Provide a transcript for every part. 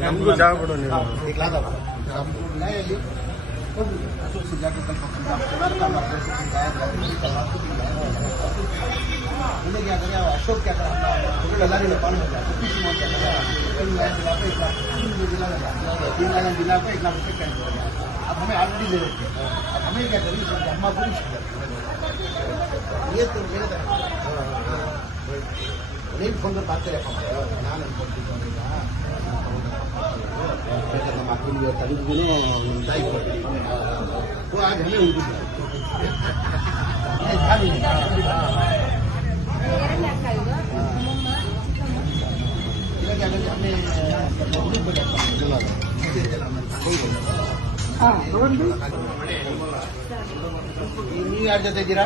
ನಮಗೂ ಜಾಗ ಕೊಡು ನೀವು अशोक क्या करा अलग अलग पानी होता है कुछ मौत क्या करा तीन लाख दिला पे एक लाख तीन दिला लगा तीन लाख दिला पे एक लाख रुपये कैंसिल हो गया अब हमें ऑलरेडी दे रहे थे अब हमें क्या करें सब जमा को ये तो मेरे ನೀನು ಬಂದು ತಾತ್ಯಪ್ಪ ನಾನು ಅನ್ಕೊಂತಿದ್ದೆ ಈಗ. ನಮ್ಮ ಅಕ್ಕನಿಗೆ ತಡೆಗೂ ಒಂದು ತಾಯಿ ಕೊಟ್ಟಿದ್ದೀನಿ ಆಗಲೇ ಹೋಗಿದ್ದೆ ನೀವು ಯಾರ ಜೊತೆ ಇದ್ದೀರಾ?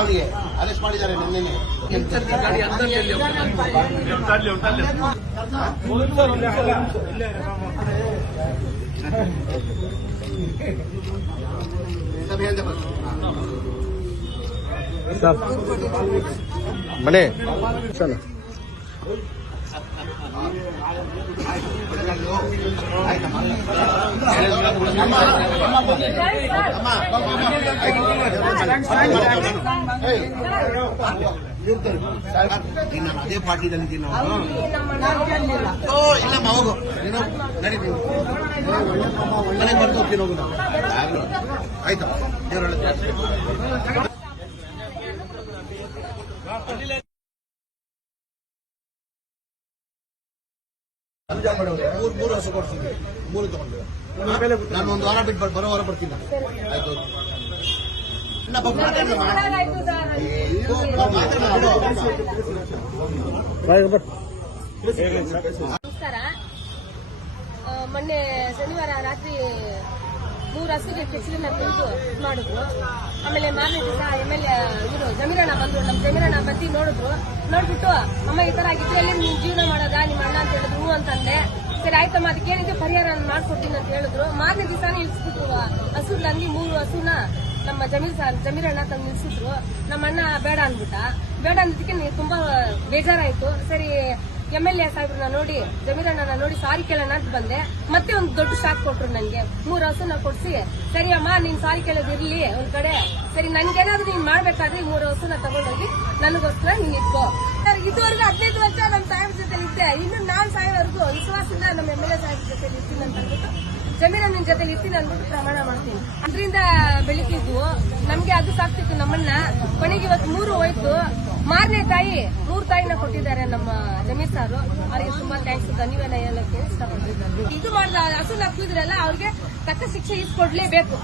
ಅವರಿಗೆ ಅರೆಸ್ಟ್ ಮಾಡಿದ್ದಾರೆ ನಿನ್ನೆ ಸಭೆ ಅಂತ ಬಂತು ಸರ್ ಅದೇ ಪಾರ್ಟಿದಲ್ಲಿ ಇದ್ದೀನಿ ನಾವು ಓ ಇಲ್ಲಮ್ಮ ಹೋಗು ನೀನು ನಡಿ ಹೋಗ್ತೀನಿ ಹೋಗು ನಾವು ಆಯ್ತು ಮೂರು ಮೂರು ಹಸು ಮೂರು ನಾನು ಒಂದು ವಾರ ಬಿಟ್ಟು ಬರೋ ವಾರ ಬರ್ತೀನಿ. ಆಯ್ತು. ನಮಸ್ಕಾರ. ಮೊನ್ನೆ ಶನಿವಾರ ರಾತ್ರಿ ಮೂರು ಹಸುಗೆ ಫಿಕ್ಸ್ ತಿಂದು ಇದ್ ಮಾಡಿದ್ರು. ಆಮೇಲೆ ಮಾರನೇ ದಿವಸ ಎಂ ಎಲ್ ಇವರು ಬಂದು ನೋಡಿದ್ರು ನೋಡ್ಬಿಟ್ಟು, ಅಮ್ಮ, ಈ ತರ ಆಗಿದ್ರಲ್ಲಿ ನೀನ್ ಜೀವನ ಮಾಡೋದ? ನಿಮ್ಮ ಅಣ್ಣ ಅಂತ ಹೇಳಿದ್ರು ಹೂ ಅಂತಂದೆ. ಸರಿ ಆಯ್ತಮ್ಮ ಅದಕ್ಕೆ ಏನಿದೆ ಪರಿಹಾರ ನಾನು ಮಾಡ್ಕೊಡ್ತೀನಿ ಅಂತ ಹೇಳಿದ್ರು. ಮಾರನೇ ದಿವಸನೇ ಇಳಿಸ್ಬಿಟ್ರು. ಅಂಗಿ ಮೂರು ಹಸುನ ನಮ್ಮ ಜಮೀರ್ ಸಾ ಅಣ್ಣ ತಂದು ನಿಲ್ಸಿದ್ರು ನಮ್ಮ ಅಣ್ಣ ಬೇಡ ಅಂದ್ಬಿಟ್ಟ. ಬೇಡ ಅಂದಿದ್ದಕ್ಕೆ ತುಂಬಾ ಬೇಜಾರಾಯ್ತು. ಸರಿ ಎಂ ಎಲ್ ಎ ಸಾಹೇಬ್ರನ್ನ ನೋಡಿ, ಜಮೀರಣ್ಣನ ನೋಡಿ ಸಾರಿ ಕೇಳೋಣ ಅಂತ ಬಂದೆ. ಮತ್ತೆ ಒಂದು ದೊಡ್ಡ ಶಾಕ್ ಕೊಟ್ರು ನನಗೆ ಮೂರು ಹಸುನ ಕೊಡ್ಸಿ ಸರಿ ಅಮ್ಮ ನೀನ್ ಸಾರಿ ಕೇಳೋದು ಇರ್ಲಿ ಒಂದ್ ಕಡೆ. ಸರಿ ನನ್ಗೇನಾದ್ರೂ ನೀನ್ ಮಾಡ್ಬೇಕಾದ್ರೆ ಮೂರು ಹಸುನ ತಗೊಂಡೋಗಿ ನನಗೋಸ್ಕರ ನೀನ್ ಇಟ್ಕೋ. ಇದುವರೆಗೂ ಹದಿನೈದು ವರ್ಷ ನಮ್ಮ ಸಾಹೇಬ್ ಜೊತೆ ಇದ್ದೆ. ಇನ್ನು ನಾನ್ ಸಾಯೋವರೆಗೂ ವಿಶ್ವಾಸದಿಂದ ನಮ್ಮ ಎಂ ಎಲ್ ಎ ಸಾಹೇಬ್ ಜೊತೆ ಇರ್ತೀನಿ ಅಂತ ಅಂದ್ಬಿಟ್ಟು, ಜಮೀರಣ್ಣನ ಜೊತೆ ಇರ್ತೀನಿ ಅಂದ್ಬಿಟ್ಟು ಪ್ರಮಾಣ ಮಾಡ್ತೀನಿ. ಅದರಿಂದ ಬೆಳಿತಿದ್ವು ನಮ್ಗೆ ಅದು ಸಾಕ್ತಿತ್ತು ನಮ್ಮನ್ನ. ಕೊನೆಗೆ ಇವತ್ತು ಮೂರು ಹೋಯ್ತು. ಮಾರನೇ ತಾಯಿ ಮೂರ್ ತಾಯಿನ ಕೊಟ್ಟಿದ್ದಾರೆ ನಮ್ಮ ಜಮೀರ್ ಸಾರು. ಅವ್ರಿಗೆ ತುಂಬಾ ಥ್ಯಾಂಕ್ಸ್ ಧನ್ಯವಾದ ಹೇಳಕ್ಕೆ ಇಷ್ಟಪಡ್ತಿದ್ದಾರೆ ಇದು ಮಾಡಿದ ಹಸು ಹಾಕಿದ್ರಲ್ಲ ಅವ್ರಿಗೆ ತಕ್ಕ ಶಿಕ್ಷೆ ಇಸ್ಕೊಡ್ಲೇಬೇಕು